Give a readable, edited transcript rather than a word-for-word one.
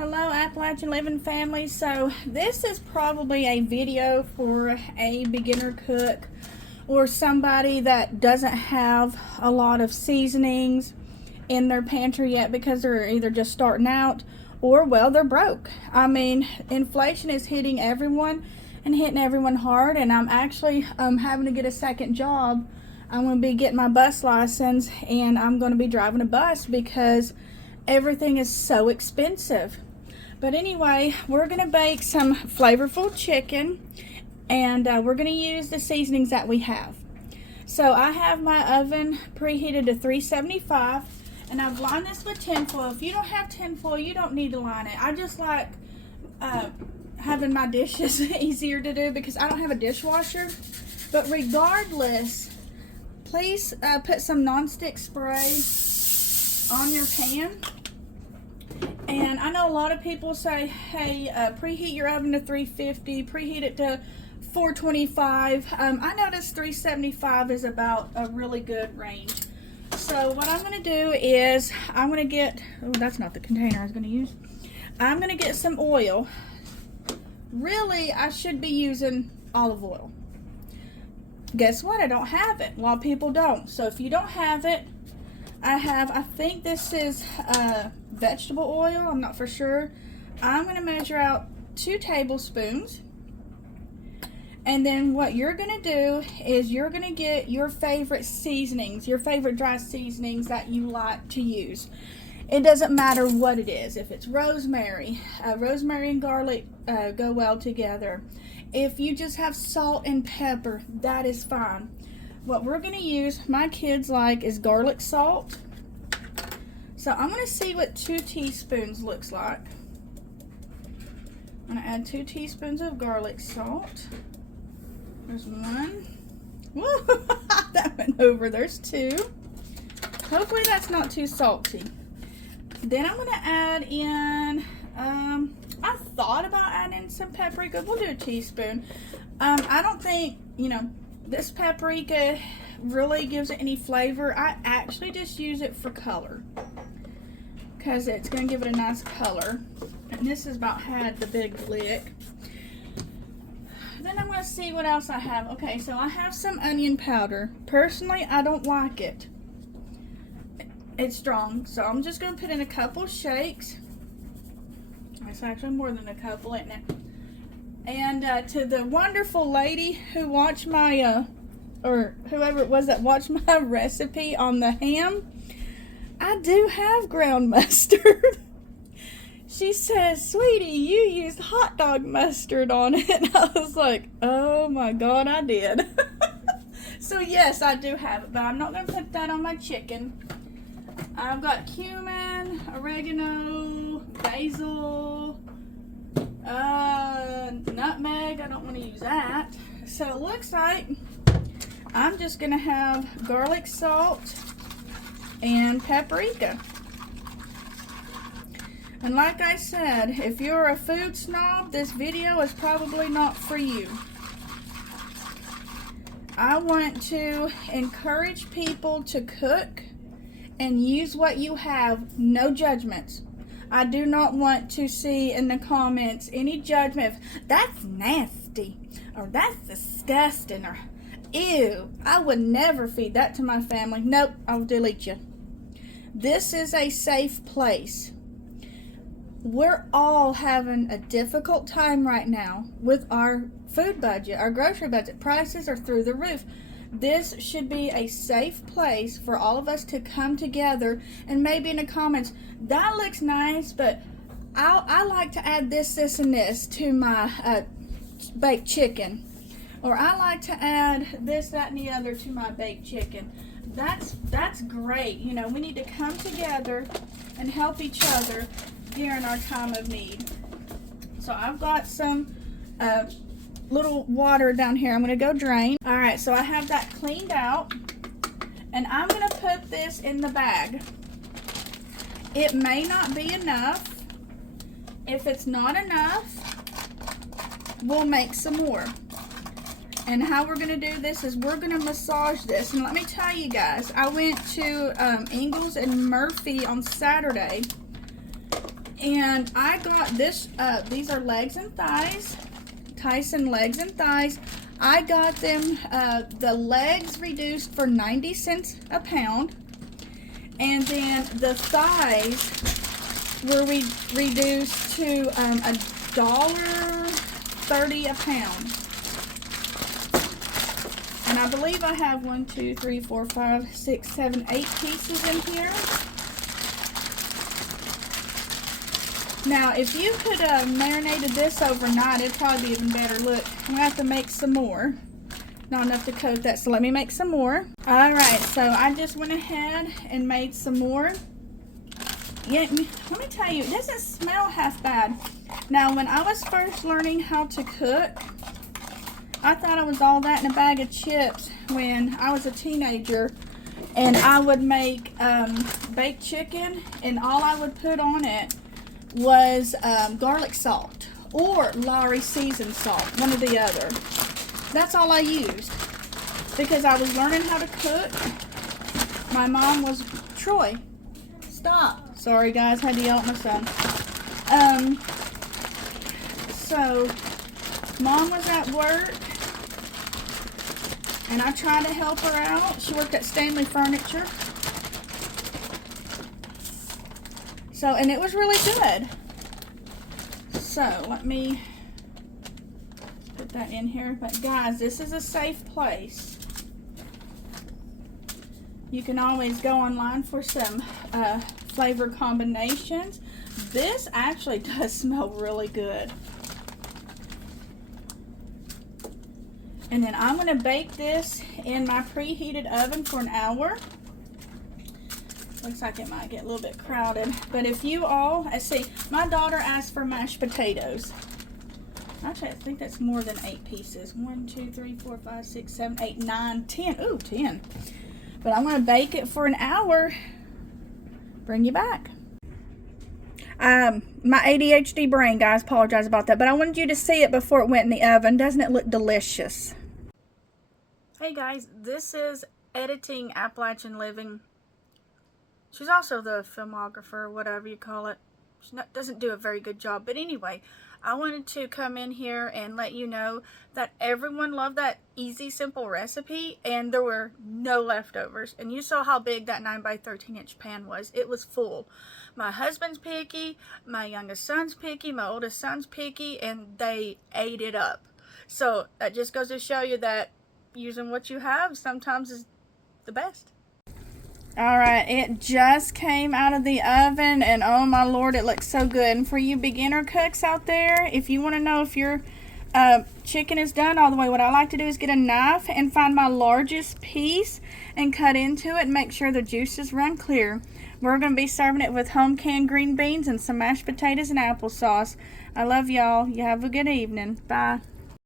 Hello Appalachian Living family. So this is probably a video for a beginner cook or somebody that doesn't have a lot of seasonings in their pantry yet because they're either just starting out or, well, they're broke. I mean, inflation is hitting everyone and hitting everyone hard, and I'm actually having to get a second job. I'm going to be getting my bus license, and I'm going to be driving a bus because everything is so expensive. But anyway, we're going to bake some flavorful chicken, and we're going to use the seasonings that we have. So I have my oven preheated to 375, and I've lined this with tinfoil. If you don't have tinfoil, you don't need to line it. I just like having my dishes easier to do because I don't have a dishwasher. But regardless, please put some nonstick spray on your pan. And I know a lot of people say, hey, preheat your oven to 350, preheat it to 425. I noticed 375 is about a really good range. So what I'm going to do is I'm going to get, oh, that's not the container I was going to use. I'm going to get some oil. Really, I should be using olive oil. Guess what? I don't have it. A lot of people don't. So if you don't have it, I think this is vegetable oil. I'm not for sure. I'm going to measure out 2 tablespoons. And then what you're going to do is you're going to get your favorite seasonings, your favorite dry seasonings that you like to use. It doesn't matter what it is. If it's rosemary, rosemary and garlic go well together. If you just have salt and pepper, that is fine. What we're going to use, my kids like, is garlic salt. So I'm going to see what 2 teaspoons looks like. I'm going to add 2 teaspoons of garlic salt. There's 1. Woo, that went over. There's 2. Hopefully that's not too salty. Then I'm going to add in, I thought about adding some paprika. We'll do a teaspoon. I don't think, this paprika really gives it any flavor. I actually just use it for color because it's going to give it a nice color. And this has about had the big lick. Then I'm going to see what else I have. Okay, so I have some onion powder. Personally, I don't like it. It's strong, so I'm just going to put in a couple shakes. It's actually more than a couple, isn't it? And to the wonderful lady who watched my, or whoever it was that watched my recipe on the ham, I do have ground mustard. She says, sweetie, you used hot dog mustard on it. And I was like, oh my God, I did. So yes, I do have it, but I'm not going to put that on my chicken. I've got cumin, oregano, basil, nutmeg. I don't want to use that. So it looks like I'm just going to have garlic salt and paprika. And like I said, if you're a food snob, this video is probably not for you. I want to encourage people to cook and use what you have. No judgments. I do not want to see in the comments any judgment of, that's nasty, or that's disgusting, or ew, I would never feed that to my family. Nope, I'll delete you. This is a safe place. We're all having a difficult time right now with our food budget, our grocery budget. Prices are through the roof. This should be a safe place for all of us to come together, and maybe in the comments, that looks nice, but I like to add this, this, and this to my baked chicken. Or I like to add this, that, and the other to my baked chicken. That's great. We need to come together and help each other during our time of need. So I've got some little water down here. I'm going to go drain. Alright, so I have that cleaned out, and I'm going to put this in the bag. It may not be enough. If it's not enough, we'll make some more. And how we're going to do this is we're going to massage this. And let me tell you guys, I went to Ingles and Murphy on Saturday, And I got this, these are legs and thighs, Tyson legs and thighs. I got them, the legs reduced for 90 cents a pound. And then the thighs were reduced to $1.30 a pound. And I believe I have 1, 2, 3, 4, 5, 6, 7, 8 pieces in here. Now, if you could have marinated this overnight, it'd probably be even better. Look, I'm going to have to make some more. Not enough to coat that, so let me make some more. Alright, so I just went ahead and made some more. Yeah, let me tell you, it doesn't smell half bad. Now, when I was first learning how to cook, I thought it was all that in a bag of chips when I was a teenager. And I would make baked chicken, and all I would put on it was garlic salt or Lawry seasoned salt, one or the other. That's all I used because I was learning how to cook. My mom was, Troy, stop. Sorry guys, had to yell at my son. So mom was at work and I tried to help her out. She worked at Stanley Furniture. So, and it was really good. So, let me put that in here. But guys, this is a safe place. You can always go online for some flavor combinations. This actually does smell really good. And then I'm going to bake this in my preheated oven for an hour. Looks like it might get a little bit crowded. But if you all, let's see, my daughter asked for mashed potatoes. Actually, I think that's more than 8 pieces. 1, 2, 3, 4, 5, 6, 7, 8, 9, 10. Ooh, 10. But I'm going to bake it for an hour. Bring you back. My ADHD brain, guys, apologize about that. But I wanted you to see it before it went in the oven. Doesn't it look delicious? Hey guys, this is Editing Appalachian Living. She's also the filmographer, whatever you call it. She doesn't do a very good job. But anyway, I wanted to come in here and let you know that everyone loved that easy, simple recipe. And there were no leftovers. And you saw how big that 9 by 13 inch pan was. It was full. My husband's picky. My youngest son's picky. My oldest son's picky. And they ate it up. So that just goes to show you that using what you have sometimes is the best. Alright, it just came out of the oven and oh my lord, it looks so good. And for you beginner cooks out there, if you want to know if your chicken is done all the way, what I like to do is get a knife and find my largest piece and cut into it and make sure the juices run clear. We're going to be serving it with home canned green beans and some mashed potatoes and applesauce. I love y'all. You have a good evening. Bye.